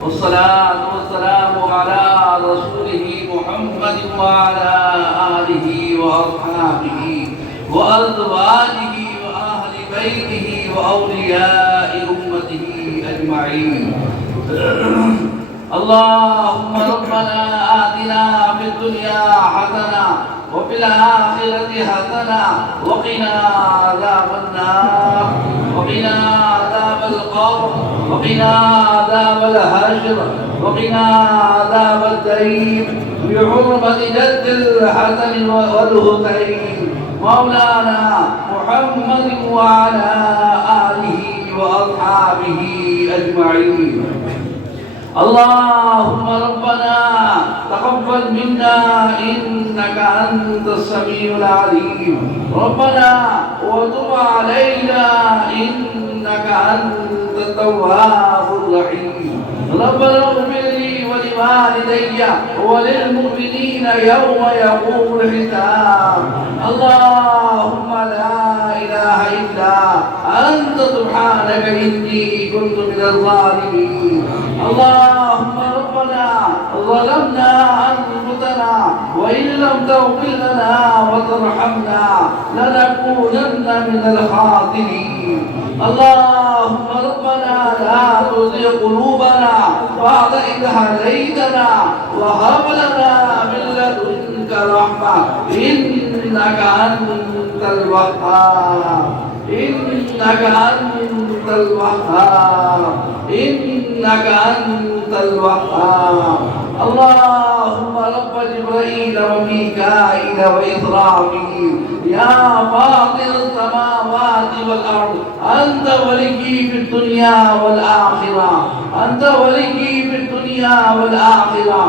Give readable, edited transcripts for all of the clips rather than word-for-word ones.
والصلاة والسلام على رسوله محمد وعلى آله وأصحابه وأزواجه وأهل بيته وأولياء أمته أجمعين. اللهم ربنا آتنا في الدنيا حسنة وفي الآخرة حسنة وقنا عذاب النار وقنا عذاب القبر وقنا عذاب الحشر وقنا عذاب الدين بحرمة جد الحسن والحسين مولانا محمد وعلى آله وأصحابه أجمعين. اللهم ربنا تقبل منا إنك أنت السميع العليم ربنا وتب علينا إنك أنت التواب الرحيم ربنا اغفر لي ولوالدي وللمؤمنين يوم يقوم الحساب. اللهم لا إله إلا أنت سبحانك إني كنت من الظالمين. اللهم ربنا ظلمنا أنفسنا وإن لم تغفر لنا وترحمنا لنكونن من الخاسرين. اللهم ربنا لا تزغ قلوبنا بعد إذ هديتنا وهب لنا من لدنك رحمة إنك أنت الوهاب إنك أنت الوهاب إنك أنت الوهاب. اللهم رب جبرائيل وميكائيل وإسرافيل يا فاطر السماوات والأرض أنت وليي في الدنيا والآخرة أنت وليي في الدنيا والآخرة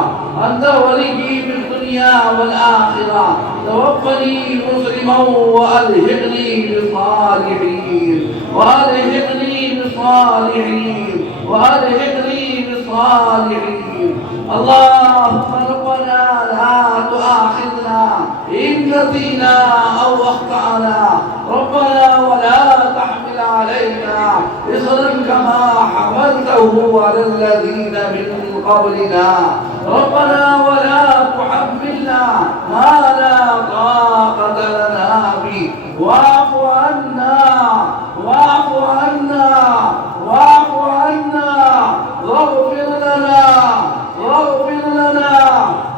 أنت وليي في الدنيا والآخرة توفني مسلما وألحقني بالصالحين وألحقني بالصالحين وألحقني بالصالحين. اللهم ربنا لا تؤاخذنا إن نسينا أو أخطأنا ربنا ولا تحمل علينا إصرا كما حملته على الذين من قبلنا ربنا ولا تحملنا ما لا طاقة لنا به واعف عنا واعف عنا واعف عنا واغفر لنا واغفر لنا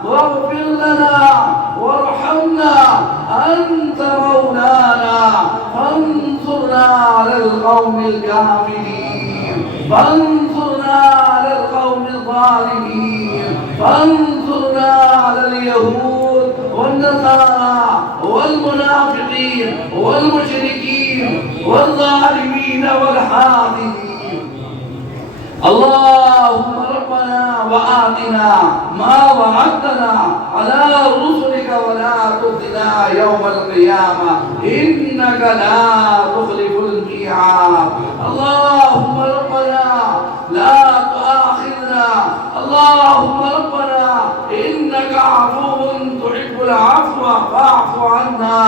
واغفر لنا وارحمنا أنت مولانا فانصرنا على القوم الكافرين فانصرنا على القوم الظالمين فانصرنا على اليهود والنصارى والمنافقين والمشركين والظالمين والحاقدين. اللهم ربنا وآتنا ما وعدتنا على رسلك ولا تخزنا يوم القيامة إنك لا تخلف الميعاد. اللهم ربنا لا تؤاخذنا اللهم ربنا إنك عفو تحب العفو فاعف عنا.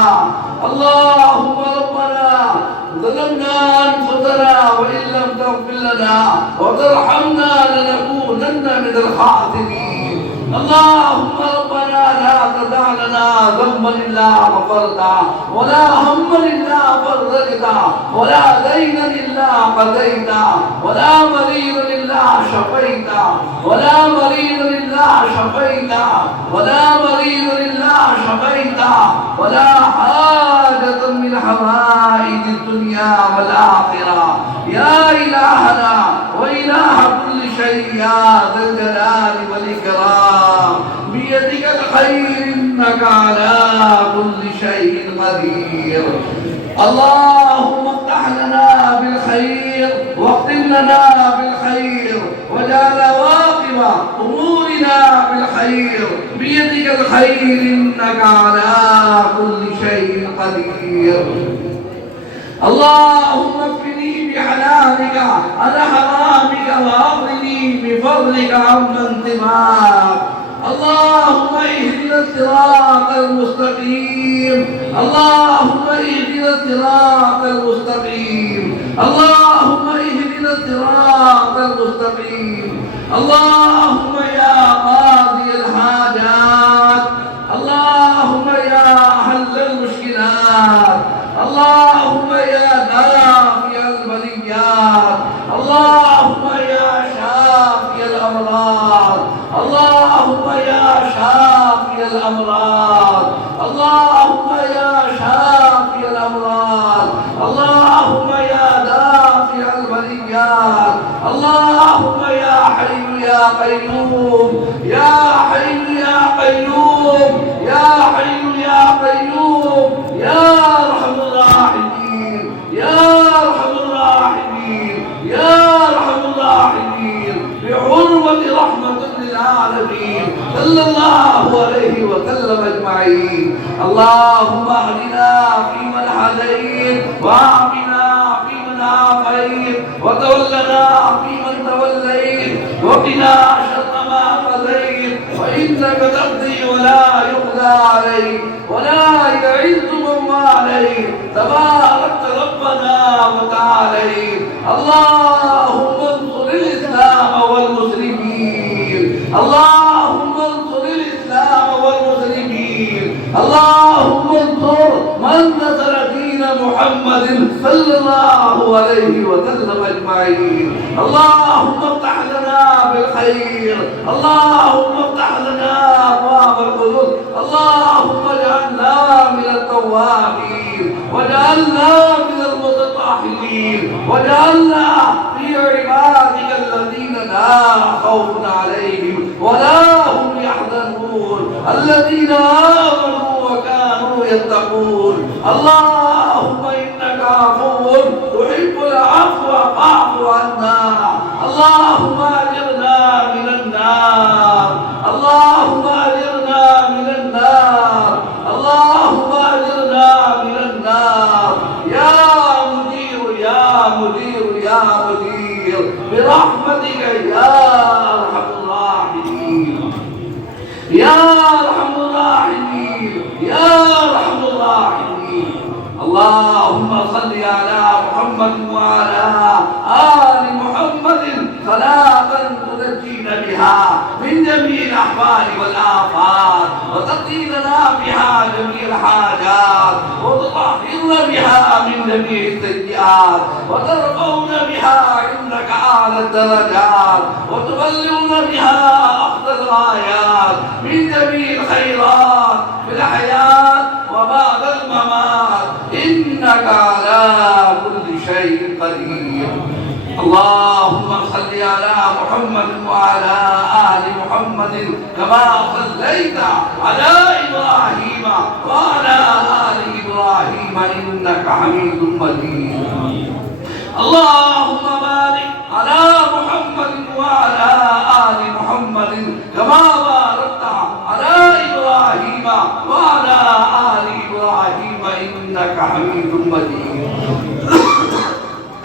اللهم ربنا ظلمنا أنفسنا وإن لم تغفر لنا وترحمنا لنكونن من الخاسرين. اللهم ربنا لا تدع لنا ذنبا إلا غفرته ولا هما إلا فرجته ولا دينا إلا قضيته ولا مريضا إلا شفيته ولا مريضا إلا شفيته ولا مريضا إلا شفيته ولا حاجة من حوائج الدنيا والآخرة يا إلهنا وإله كل شيء يا ذا الجلال والإكرام بيدك الخير إنك على كل شيء قدير. اللهم افتح لنا بالخير واختم لنا بالخير وجعل واقب أمورنا بالخير بيدك الخير إنك على كل شيء قدير. اللهم اكفني بحلالك عن حرامك واغنني بفضلك عمن سواك. اللهم اهدنا الصراط المستقيم اللهم اهدنا الصراط المستقيم اللهم اهدنا الصراط المستقيم اللهم يا قاضي الحاجات، اللهم يا حل المشكلات، اللهم يا دافع البليات، اللهم يا شافي الأمراض، اللهم يا شافي الأمراض، اللهم يا شافي الأمراض، اللهم يا دافع البليات، اللهم يا حي يا قيوم، يا حي يا قيوم، يا حي يا قيوم، يا أرحم الراحمين، يا أرحم الراحمين، يا أرحم الراحمين، بحرمة رحمة للعالمين صلى الله عليه وسلم أجمعين. اللهم اهدنا فيمن هديت، وعافنا فيمن عافيت، وتولنا فيمن توليت، وقنا شر ما قضيت، فإنك تقضي ولا يقضى عليك، ولا يعز من واليت، تبارك ربنا وتعاليت. اللهم انصر الإسلام والمسلمين، اللهم انصر الإسلام والمسلمين، اللهم انصر من نصر دين محمد صلى الله عليه وسلم أجمعين. اللهم افتح لنا بالخير، اللهم افتح لنا أبواب الفضل، اللهم اجعلنا من التوابين، واجعلنا من المتطهرين، واجعلنا في عبادك الذين لا خوف عليهم ولا هم يحزنون، الذين آمنوا وكانوا يتقون. اللهم إنك عفو تحب العفو فاعف عنا. اللهم أجرنا من النار، اللهم أجرنا من النار، اللهم أجرنا من النار. يا مدير يا مدير يا مدير، برحمتك يا أرحم الراحمين، يا أرحم الراحمين، يا أرحم الراحمين. اللهم صل على محمد وعلى آل محمد صلاة تنجينا بها من جميع الأحوال والآفات، وتقضي لنا بها جميع الحاجات، وتطهرنا بها من جميع السيئات، وترفعنا بها عندك أعلى الدرجات، وتبلغنا بها أقصى الغايات من جميع الخيرات في الحياة وبعد الممات، إنك على كل شيء قدير. اللهم صل على محمد وعلى آل محمد كما صليت على إبراهيم وعلى آل إبراهيم إنك حميد مجيد. اللهم بارك على محمد وعلى آل محمد كما باركت على إبراهيم وعلى آل إبراهيم إنك حميد مجيد.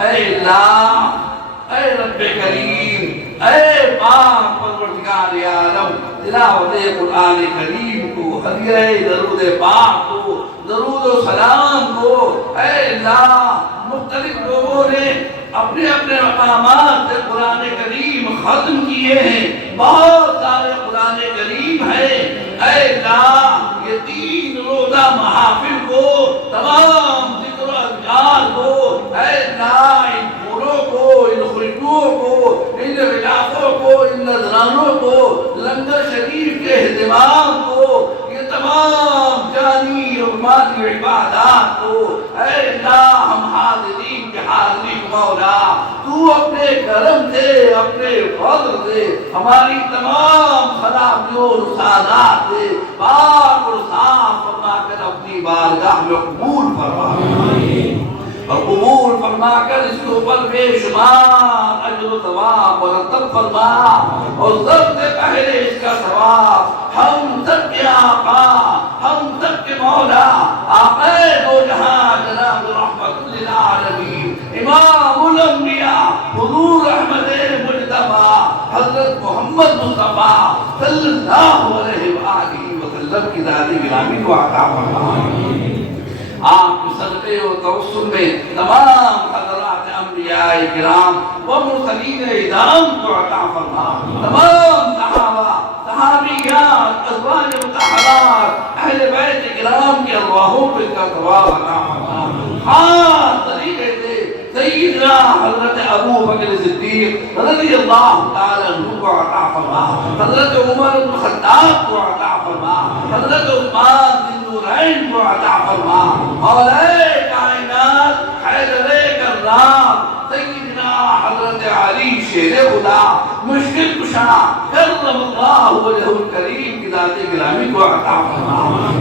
اے اللہ، اے رب کریم، اے پاک پروردگار عالم، تلاوت قرآن کریم کو، ہدیہ درود پاک کو، درود و سلام کو، اے اللہ، مختلف لوگوں نے اپنے اپنے مقامات سے قرآن کریم ختم کیے ہیں، بہت سارے قرآن کریم ہیں. اے اللہ، یہ 3 روزہ محافل کو، تمام ذکر و اذکار کو، اے اللہ، ان پھولوں کو، ان خوشبوؤں کو، ان غلافوں کو، ان نذرانوں کو، لنگر شریف کے اہتمام کو، یہ تمام جانی اور مالی عبادات کو، اے اللہ، ہم حاضرین کے حاضری مولا، تو اپنے کرم سے، اپنے فضل سے ہماری تمام خرابیوں اور سعادات سے پاک اور صاف فرما کر اپنی بارگاہ میں قبول فرما، اور قبول فرما کر اس کے اوپر بے شمار اجر و ثواب مرتب فرما، اور سب سے پہلے اس کا ثواب ہم سب کے آقا، ہم سب کے مولا، آقا دو جہاں جناب رحمت للعالمین، امام الانبیاء، حضور احمد مجتبی، حضرت محمد مصطفیٰ صلی اللہ علیہ وآلہ وسلم کی ذاتی گرامی کو عطا فرما. آپ کے صدقے و توسل میں تمام حضرات انبیاء کرام و مرسلین اعظام کو عطا فرما. تمام صحابہ، صحابیات، ازواج مطہرات، اہل بیت کرام کی ارواحوں کو اس کا ثواب عطا فرما. خاص طریقے سے سیدنا حضرت ابو بکر صدیق رضی اللہ تعالی عنہ کو عطا فرما. حضرت عمر بن خطاب کو عطا فرما. حضرت عثمان بن نورین کو عطا فرما. مولا کائنات حیدر کرام سیدنا حضرت علی شیر خدا مشکل کشا کرم اللہ وجہ الکریم کی ذات گرامی کو عطا فرما.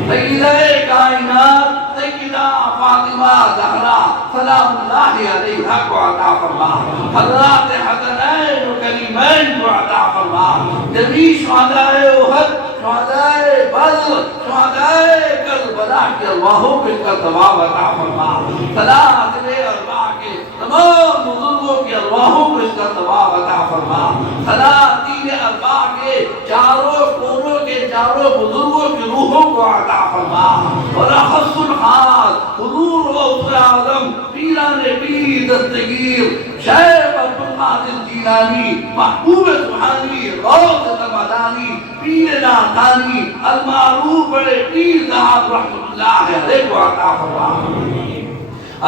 سیدہ کائنات سیدہ فاطمہ زہرا سلام اللہ علیہا کو عطا فرما. حضرات حسنین و کریمین کو عطا فرما. جمیع شہداء احد، شہداء بدر، شہداء کربلا کی ارواحوں کو اس کا ثواب عطا فرما. سلاسل ارواح کے تمام بزرگوں کی ارواحوں کو اس کا ثواب عطا فرما. سلاطین ارواح کے چاروں کونوں کے چاروں بزرگوں کی روحوں کو عطا فرما. اور اخص الحال حضور غوث اعظم پیران پیر دستگیر شیخ عبد القادر جیلانی محبوب سبحانی غوث زمدانی پیر ناتانی المعروف بڑے پیر صاحب رحمت اللہ علیہ کو عطا فرما.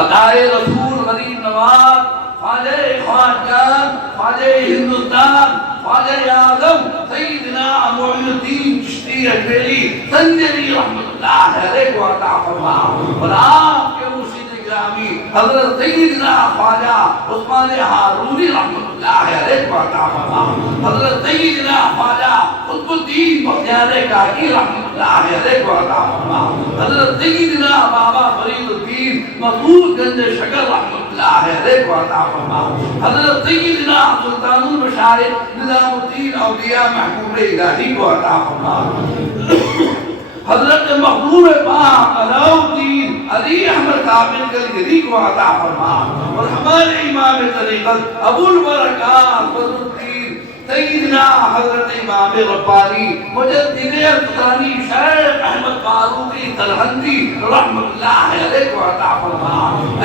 عطائے رسول غریب نواز خواجہ خواجان خواجہ ہندوستان خواجہ اعظم سیدنا معین الدین چشتی اجمیری سنجری رحمت اللہ علیہ کو عطا فرما. اور آپ کے مرشد گرامی حضرت سیدنا خواجہ عثمان ہارونی رحمت اللہ علیہ کو عطا فرما. حضرت سیدنا خواجہ قطب الدین بختیار کاکی رحمت اللہ علیہ کو عطا فرما. حضرت سیدنا بابا فرید الدین مسعود گنج شکر رحمت اللہ علیہ کو عطا فرما. حضرت سیدنا سلطان المشارق نظام الدین اولیاء محبوب الہی کو عطا فرما. حضرت محبوب پاک علاؤالدین علی احمد قابل گلگری کو عطا فرما. اور ہمارے امام طریقت ابو البرکات بدر الدین سیدنا حضرت امام ربانی مجدد افغانی شیخ احمد فاروقی سرہندی رحمت اللہ علیہ کو عطا فرما.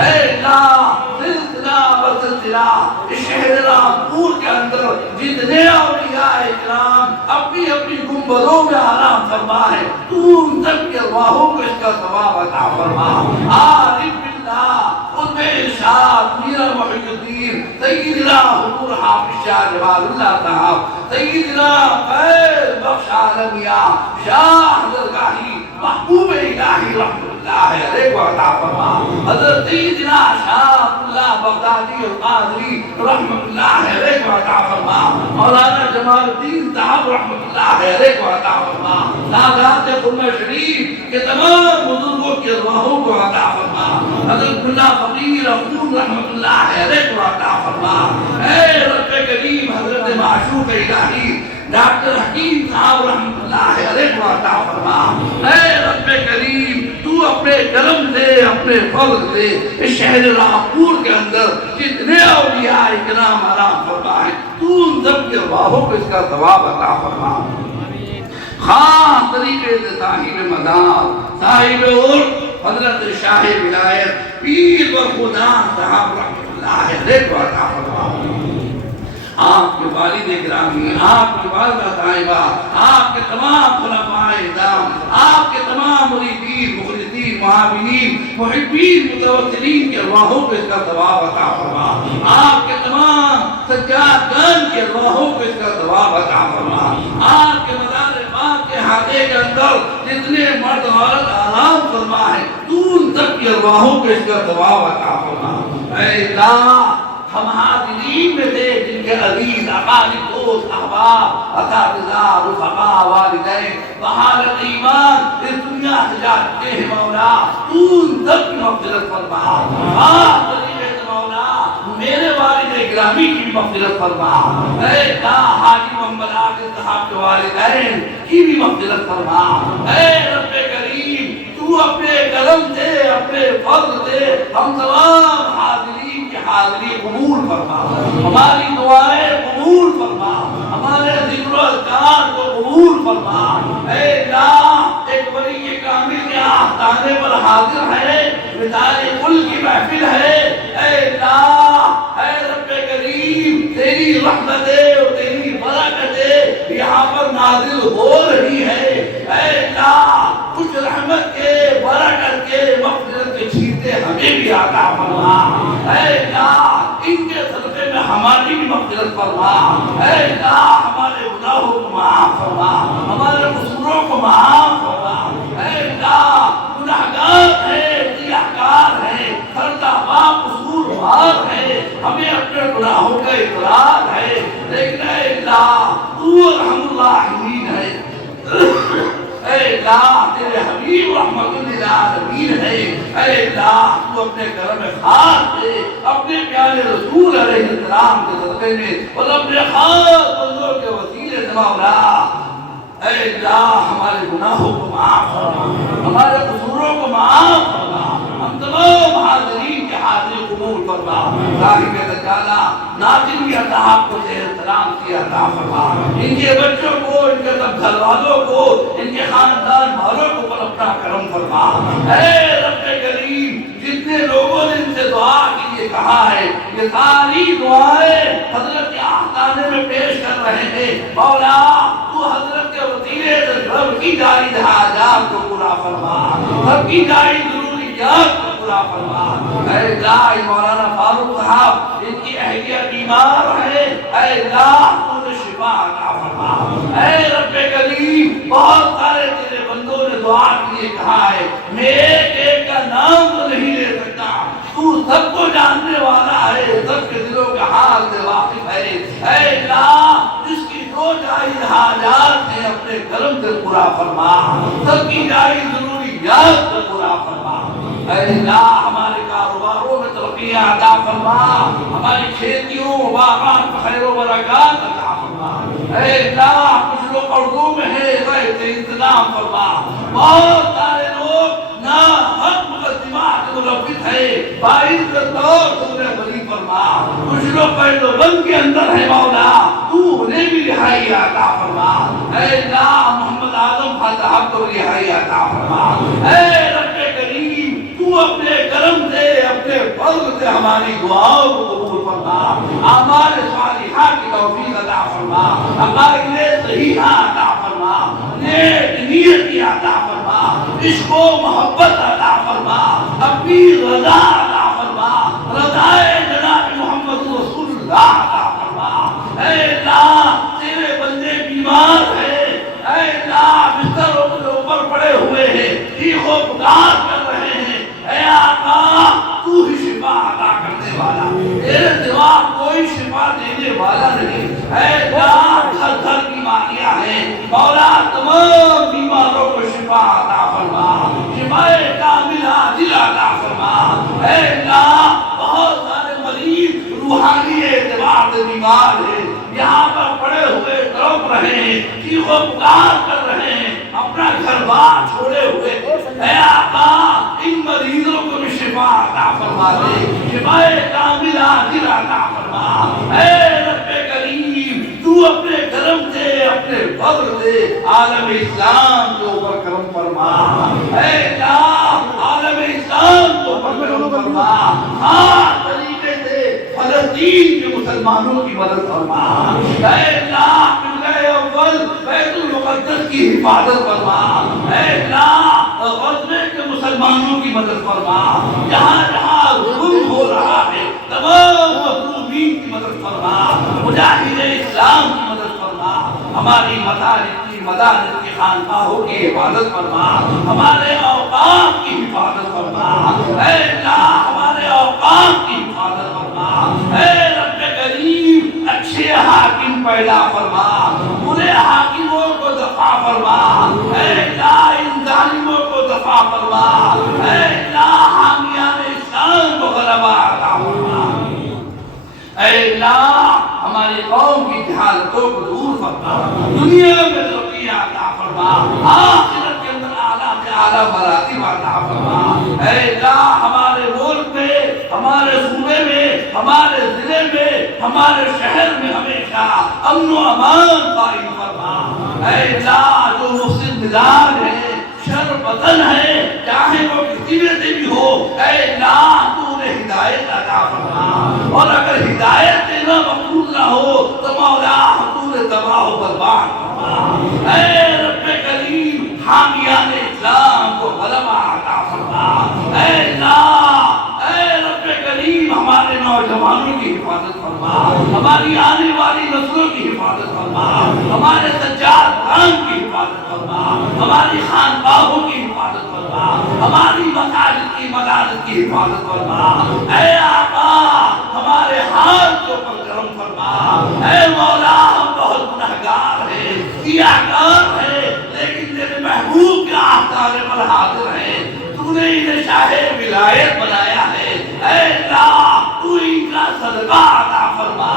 اے اللہ سلسلہ بسلسلہ اس شہر رامپور کے اندر جتنے اولیاء اکرام اپنی اپنی گنبدوں میں آرام فرما ہے تو ان سب کے ارواحوں کو اس کا ثواب عطا فرما. عارف باللہ قطب ارشاد میرا محی الدین سیدنا حضور حافظ شاہ جمال اللہ صاحب سیدنا فیض بخش عالمیہ شاہ درگاہی محبوب الہی رحمت اللہ علیہ کو عطا فرما. حضرت سیدنا شاہ اللہ بغدادی القادری رحمت اللہ علیہ کو عطا فرما. مولانا جمال الدین صاحب رحمت اللہ علیہ کو عطا فرما. سادات خرم شریف کے تمام بزرگوں کے ارواحوں کو عطا فرما. حضرت اللہ فقیر افضل رحمت اللہ علیہ کو عطا فرما. اے رب کریم حضرت معشوق الہی ڈاکٹر حکیم صاحب رحمت اللہ علیہ کو عطا فرما. اے رب کریم تو اپنے کرم سے اپنے فضل سے اس شہر رامپور کے اندر جتنے اولیاء اکرام آرام فرما ہے تو ان سب کے ارواحوں کو اس کا ثواب عطا فرما. خاص طریقے سے صاحب مدار صاحب عرف حضرت شاہ ولایت پیر و خدا صاحب رحمت اللہ علیہ کو عطا فرما. آپ کے والد گرامی، آپ کی والدہ طیبہ، آپ کے تمام خلفاء اعظام، آپ کے تمام مریدین مخلصین معاونین محبین متوسلین کے ارواحوں کو اس کا ثواب عطا فرما. آپ کے تمام سجادگان کے ارواحوں کو اس کا ثواب عطا فرما. آپ کے مزار پاک کے احاطے کے اندر جتنے مرد عورت آرام فرما ہے تو ان سب کی ارواحوں کو اس کا ثواب عطا فرما. اے اللہ ہم حاضرین میں تھے جن کے عزیز اقارب دوست احباب اساتذہ رفقا والدین بحالت ایمان اس دنیا سے جا چکے ہیں مولا تو ان سب کی مغفرت فرما. مولا میرے والد گرامی کی بھی مغفرت فرما. اے حاجی محمد عاقل صاحب کے والدین کی بھی مغفرت فرما. اے رب کریم تو اپنے کرم سے اپنے فضل سے ہم تمام حاضرین حاضری قبول فرما. ہماری دعائیں قبول فرما. ہمارے ذکر و اذکار کو قبول فرما. اے اللہ ایک ولی کامل کے آستانے پر حاضر ہے، مثال کل کی محفل ہے. اے اللہ پر نازل ہو رہی ہے، اے اللہ کچھ رحمت کے، برکت کے، مغفرت کے چھینٹے ہمیں بھی عطا فرما، اے اللہ ان کے صدقے میں ہماری بھی مغفرت فرما، اے اللہ ہمارے گناہوں کو معاف فرما، ہمارے قصوروں کو معاف فرما، اے اللہ گناہگار ہے، ضیاءکار ہے، خطاکار قصوروار ہے، ہمیں اپنے گناہوں کا اقرار ہے، لیکن اے اللہ تو ارحم الراحمین ہے، اے اللہ تیرے حبیب رحمت للعالمین ہے، اے اللہ تو اپنے کرم خاص سے اپنے پیارے رسول علیہ السلام کے صدقے میں اور اپنے خاص بندوں کے وسیلے سے مولا اے اللہ ہمارے گناہوں کو معاف فرما، ہمارے قصوروں کو معاف فرما، ہم تمام حاضرین کے حاضری قبول فرما، صاحب دجالہ ناظرین کی عطا کو احترام کی عطا فرما، ان کے بچوں کو، ان کے سب گھر والوں کو، ان کے خاندان والوں کو پر اپنا کرم فرما، اے رب کریم جتنے لوگوں نے ان سے دعا کے لیے کہا ہے یہ ساری دعائیں حضرت کے آستانے میں پیش کر رہے ہیں، مولا تو حضرت کے وسیلے سے سب کی جائز حاجات کو پورا فرما، سب کی جائز ضروریات کو پورا فرما، اے اللہ مولانا فاروق صاحب ان کی اہلیہ بیمار ہے، اے اللہ تو شفا عطا فرما، اے رب کریم بہت سارے تیرے بندوں نے دعا کے لیے کہا ہے، میں ایک ایک کا نام تو نہیں لے سکتا، تو سب کو جاننے والا ہے، سب کے دلوں کا حال سے واقف ہے، اے اللہ جس کی جو جائز حاجات ہیں اپنے کرم سے پورا فرما، سب کی جائز ضروریات کو پورا فرما، اے اللہ ہمارے کاروباروں میں ترقیاں عطا فرما، ہماری کھیتیوں باغات میں خیر و برکات عطا فرما، اے اللہ کچھ لوگ قرضوں میں ہیں انتظام فرما، بہت سارے لوگ نہ حق مقدمات ملوث ہے، باعث طور سے انہیں بری فرما، کچھ لوگ پہلو بند کے اندر ہے مولا تو انہیں بھی رہائی عطا فرما، اے اللہ محمد اعظم صاحب کو رہائی عطا فرما، اے رب کریم تو اپنے کرم سے اپنے فضل سے ہماری دعاؤں کو قبول فرما، اعمال صالحہ کی توفیق عطا فرما، عقائد صحیحہ عطا فرما، نیک نیتی عطا فرما، عشق و محبت عطا فرما، اپنی رضا عطا فرما، رضائے جناب محمد رسول اللہ عطا فرما، اے اللہ تیرے بندے بیمار ہیں، اے اللہ بستروں کے اوپر پڑے ہوئے ہیں، چیخ و پکار کر رہے ہیں، اے آقا تو ہی شفا عطا کرنے والا، تیرے سوا کوئی شفا دینے والا نہیں، اے اللہ گھر گھر بیماریاں ہیں، مولا تمام بیماروں کو شفا عطا فرما، شفائے کاملہ عاجل عطا فرما، اے اللہ بہت سارے مریض روحانی اعتبار سے بیمار ہیں، یہاں پر پڑے ہوئے تڑپ رہے ہیں، چیخ و پکار کر رہے ہیں، اپنا گھر بار چھوڑے ہوئے، اے آقا ان مریضوں کو بھی شفا عطا فرما دے، شفائے کاملہ عاجل عطا فرما، اے رب کریم تو اپنے کرم سے اپنے فضل سے عالم اسلام کے اوپر کرم فرما، اے اللہ عالم اسلام کے اوپر کرم فرما، خاص طریقے سے فلسطین کے مسلمانوں کی مدد فرما، اے اللہ قبلہ اول بیت المقدس کی حفاظت فرما، اے اللہ غزے کے مسلمانوں کی مدد فرما، جہاں جہاں ظلم ہو رہا ہے تمام مظلومین کی مدد فرما، مجاہد اسلام کی مدد فرما، ہماری مدارس کی مدارس کی خانقاہوں کی حفاظت فرما، ہمارے اوقاف کی حفاظت فرما، اے اللہ ہمارے اوقاف کی حفاظت فرما، اے رب کریم اچھے حاکم پیدا فرما، برے حاکموں کو دفع فرما، اے اللہ ان ظالموں کو دفع فرما، اے اللہ حامیان اسلام کو غلبہ عطا فرما، اے اللہ ہماری قوم کی جہالتوں کو دور فرما، دنیا میں ترقی عطا فرما، آخرت کے اندر اعلیٰ سے اعلیٰ مراتب عطا فرما، اے اللہ ہمارے ملک میں، ہمارے صوبے میں، ہمارے ضلع میں، ہمارے شہر میں ہمیشہ امن و امان قائم فرما، اے اللہ جو مفسد مزاج ہے، شر بدن ہے، چاہے وہ کسی میں سے بھی ہو، اے اللہ تو انہیں ہدایت عطا فرما، اور اگر ہدایت دینا مقصود نہ ہو تو مولا تو انہیں تباہ و برباد فرما، فرما، اے رب کریم حامیان اسلام کو غلبہ عطا فرما، اے اللہ، اے رب کریم ہمارے نوجوانوں کی حفاظت فرما، ہماری آنے والی نسلوں کی حفاظت فرما، ہمارے سجاد خان کی حفاظت فرما، ہماری خانقاہوں کی حفاظت فرما، ہماری مساجد کی مدارس کی حفاظت فرما، اے آقا ہمارے حال کے اوپر کرم فرما، اے مولا ہم بہت گنہگار ہیں، سیاہکار ہیں، لیکن تیرے محبوب کے آفتاب پر حاضر ہیں، تو نے انہیں شاہ ولایت بنایا ہے، اے اللہ تو ان کا صدقہ عطا فرما،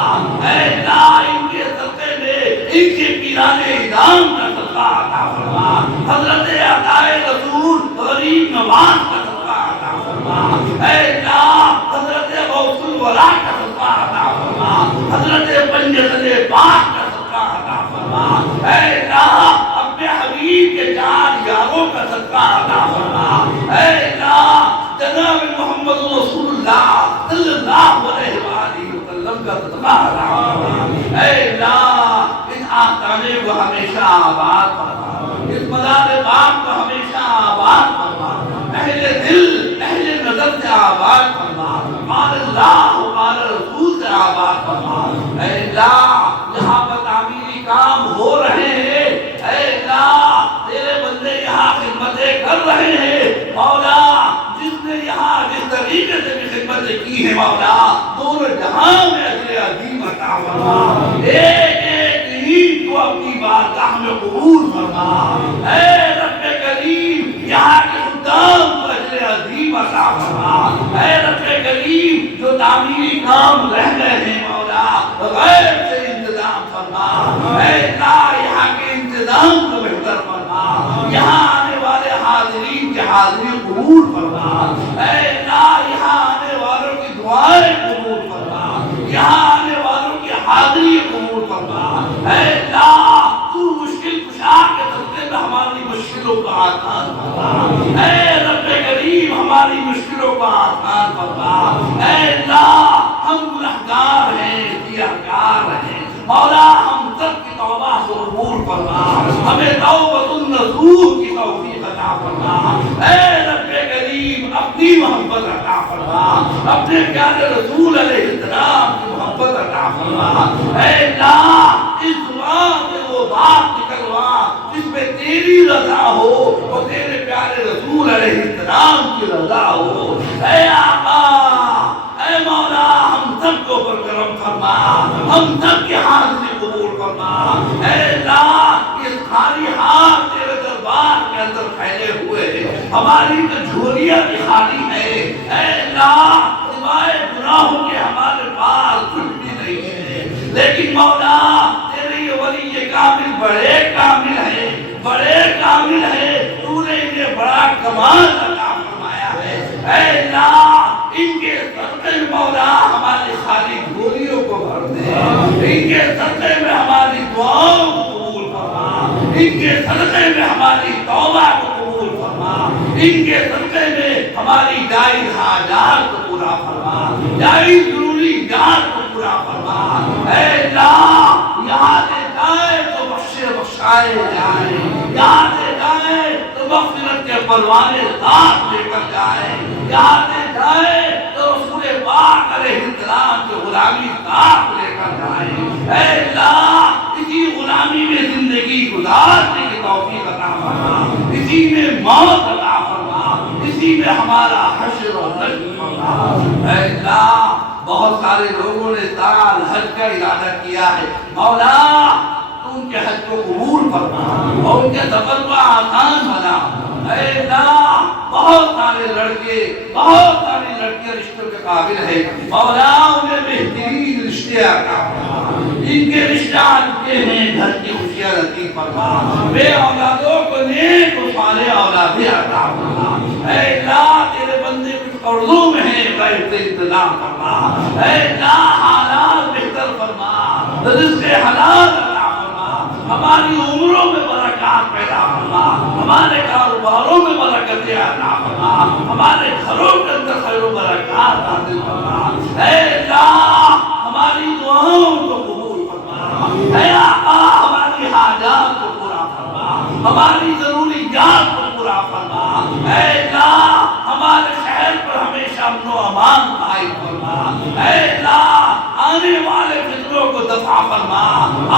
اے اللہ ان کے صدقے میں ان کے پیران اعظام کا صدقہ عطا فرما، حضرت عطائے رسول غریب نواز کا صدقہ عطا فرما، اے اللہ حضرت غوث الورا کا صدقہ عطا فرما، حضرت پنجتن پاک کا صدقہ عطا فرما، اے اللہ اپنے حبیب کے چار یاروں کا صدقہ عطا فرما، اے اللہ جناب محمد رسول اللہ صلی اللہ علیہ وآلہ وسلم کا صدقہ عطا فرما، اے اللہ اس آستانے کو ہمیشہ آباد فرما، اس مزار پاک کو ہمیشہ آباد فرما، اہل دل اہل نظر سے آباد فرما، قال اللہ قال رسول سے آباد فرما، اے اللہ یہاں پر تعمیری کام ہو رہے ہیں، اے اللہ تیرے بندے یہاں خدمتیں کر رہے ہیں، مولا جس نے یہاں جس طریقے سے بھی خدمتیں کی ہیں مولا دونوں جہاں میں اجر عظیم عطا فرما، ایک ایک ہی تو اپنی بارگاہ میں قبول فرما، اے رب کریم یہاں کے خدام کو اجر عظیم عطا فرما، اے رب کریم جو تعمیری کام رہ گئے ہیں مولا غیر سے انتظام فرما، اے اللہ یہاں کے انتظام کو بہتر فرما، یہاں آنے والے حاضرین کی حاضری قبول فرما، اے اللہ یہاں آنے والوں کی دعائیں قبول فرما، یہاں آنے والوں کی حاضری قبول فرما، اے اللہ تو مشکل کشا کے صدقے میں ہماری مشکلوں کو آسان فرما، اے رب کریم ہماری مشکلوں کو آسان فرما، اے اللہ ہم گنہگار ہیں سیاہکار ہیں، مولا ہم سب کی توبہ کو قبول فرما، ہمیں توبۃ النصوح کی توفیق عطا فرما، اے رب کریم اپنی محبت عطا فرما، اپنے پیارے رسول علیہ السلام کی محبت عطا فرما، اے اللہ اس زبان سے وہ بات نکلوا جس میں تیری رضا ہو اور تیرے پیارے رسول علیہ السلام کی رضا ہو، اے آقا اے مولا ہم سب کو پر کرم فرما، ہم سب کی حاضری قبول فرما، اے اللہ اس خالی ہاتھ تیرے دربار کے اندر پھیلے ہوئے ہماری تو جھولیاں بھی خالی ہے، اے اللہ سوائے گناہوں کے ہمارے پاس کچھ بھی نہیں ہے، لیکن مولا تیرے یہ ولی کامل بڑے کامل ہیں، بڑے کامل ہیں، تو نے انہیں بڑا کمال عطا فرمایا ہے، اے اللہ ان کے صدقے میں مولا ہماری خالی جھولیوں کو بھر دے، ان کے صدقے میں ہماری دعاؤں کو قبول فرما، ان کے صدقے میں ہماری توبہ کو قبول فرما، ان کے صدقے میں ہماری جائز حاجات کو پورا فرما، جائز ضروری جات کو پورا فرما، اے اللہ یہاں سے جائے تو بخشائے جائے، یہاں سے جائے تو مغفرت کے پروانے ساتھ لے کر جائے، یہاں سے جائے تو رسول پاک علیہ السلام کی غلامی ساتھ لے کر جائے، اے اللہ اسی غلامی میں زندگی گزارنے کی توفیق عطا فرما، اسی میں موت عطا فرما، اسی میں ہمارا حشر و نشر فرما، اے اللہ بہت سارے لوگوں نے سال حج کا ارادہ کیا ہے، مولا ان کے حج کو قبول فرما اور ان کے سفر کو آسان بنا، اے اللہ بہت سارے لڑکے بہت ساری لڑکیاں رشتوں کے قابل ہیں، مولا انہیں بہترین رشتے عطا فرما، ان کے رشتے آ چکے ہیں گھر کی خوشیاں نصیب فرما، بے اولادوں کو نیک و صالح اولادیں عطا فرما، اے اللہ تیرے بندے کچھ قرضوں میں ہیں غیر سے انتظام فرما، اے اللہ حالات بہتر فرما، رزق حلال عطا ہماری عمروں میں برکات پیدا فرما، ہمارے کاروباروں میں برکتیں عطا فرما، ہمارے گھروں کے اندر خیر و برکات نازل فرما، اے اللہ ہماری دعاؤں کو قبول فرما، اے آقا ہماری حاجات کو پورا فرما، ہماری ضروریات کو پورا فرما۔ اے اللہ ہمارے شہر پر ہمیشہ امن و امان قائم فرما۔ اے اللہ آنے والے فتنوں کو دفع فرما،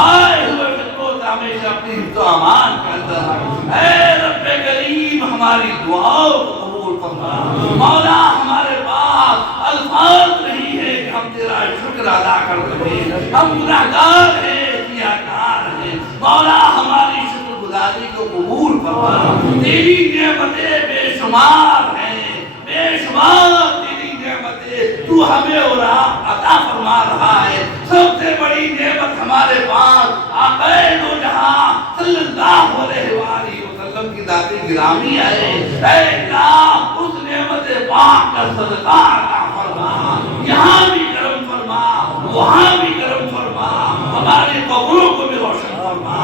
آئے ہوئے فتنوں سے ہمیشہ اپنی حفظ و امان کے اندر رکھ۔ اے رب کریم ہماری دعاؤں کو قبول فرما۔ مولا ہمارے پاس الفاظ نہیں ہے کہ ہم تیرا شکر ادا کر سکیں، ہم گناہگار ہیں، خطاکار ہیں۔ مولا ہماری شکر گزاری کو قبول فرما۔ تیری نعمتیں بے شمار ہیں، بے شمار تیری نعمتیں تو ہمیں اور عطا فرما رہا ہے۔ سب سے بڑی نعمت ہمارے پاس آقا دو جہاں صلی اللہ علیہ وآلہ وسلم کی ذات گرامی ہے۔ اے اللہ اس نعمت پاک کا صدقہ عطا فرما، یہاں بھی کرم فرما، وہاں بھی کرم فرما، ہماری قبروں کو بھی روشن فرما۔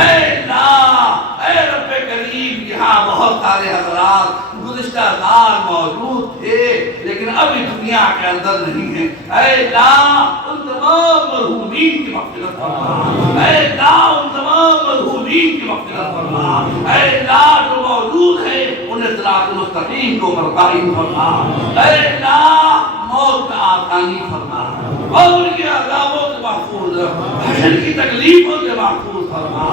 اے اللہ اے رب کریم یہاں بہت سارے حضرات گزشتہ سال موجود تھے لیکن ابھی دنیا کے اندر نہیں ہیں۔ اے اللہ ان تمام مرحومین کی مغفرت فرما، اے اللہ ان تمام مرحومین کی مغفرت فرما۔ اے اللہ جو موجود ہے انہیں صراط المستقیم کو قائم فرما۔ اے اللہ موت کا آسانی فرما، قبر کے عذابوں سے محفوظ، حشر کی تکلیفوں سے محفوظ فرما۔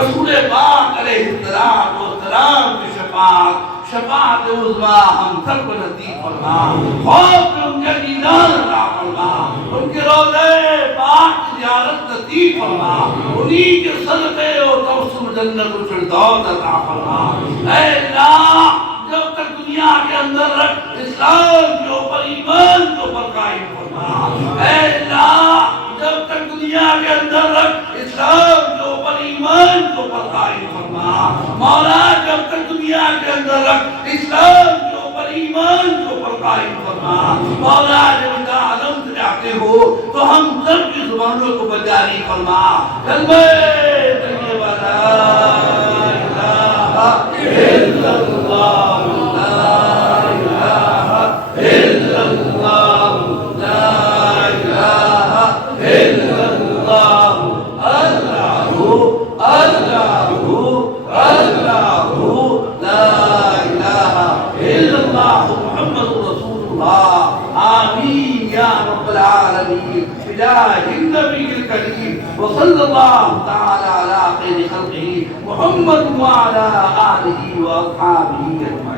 رسول پاک علیہ السلام کی شفاعت عظمیٰ ہم سب کو نصیب فرما۔ خوف میں ان کا دیدار عطا فرما، ان کے روضے پاک کی زیارت نصیب فرما، انہی کے صدقے اور توسل جنت الفردوس عطا فرما۔ اے اللہ جب تک دنیا کے اندر اسلام کے اوپر ایمان کے اوپر قائم فرما۔ اے اللہ جب تک دنیا کے اندر اسلام کے اوپر ایمان کے اوپر قائم فرما۔ مولا جب تک دنیا کے اندر اسلام کے اوپر ایمان کے اوپر قائم فرما۔ مولا جب کا عالم سے جاتے ہو تو ہم سب کی زبانوں کو بجاری فرما۔ کلمہ طیبہ لا الہ الا اللہ، لا الہ الا اللہ، لا الہ الا اللہ، اللہ اللہ اللہ، لا الہ الا اللہ، محمد رسول اللہ۔ آمین یا رب العالمین بجاہ النبی الکریم وصلی اللہ تعالی علی خیر خلقہ محمد وعلی آلہ واصحابہ اجمعین۔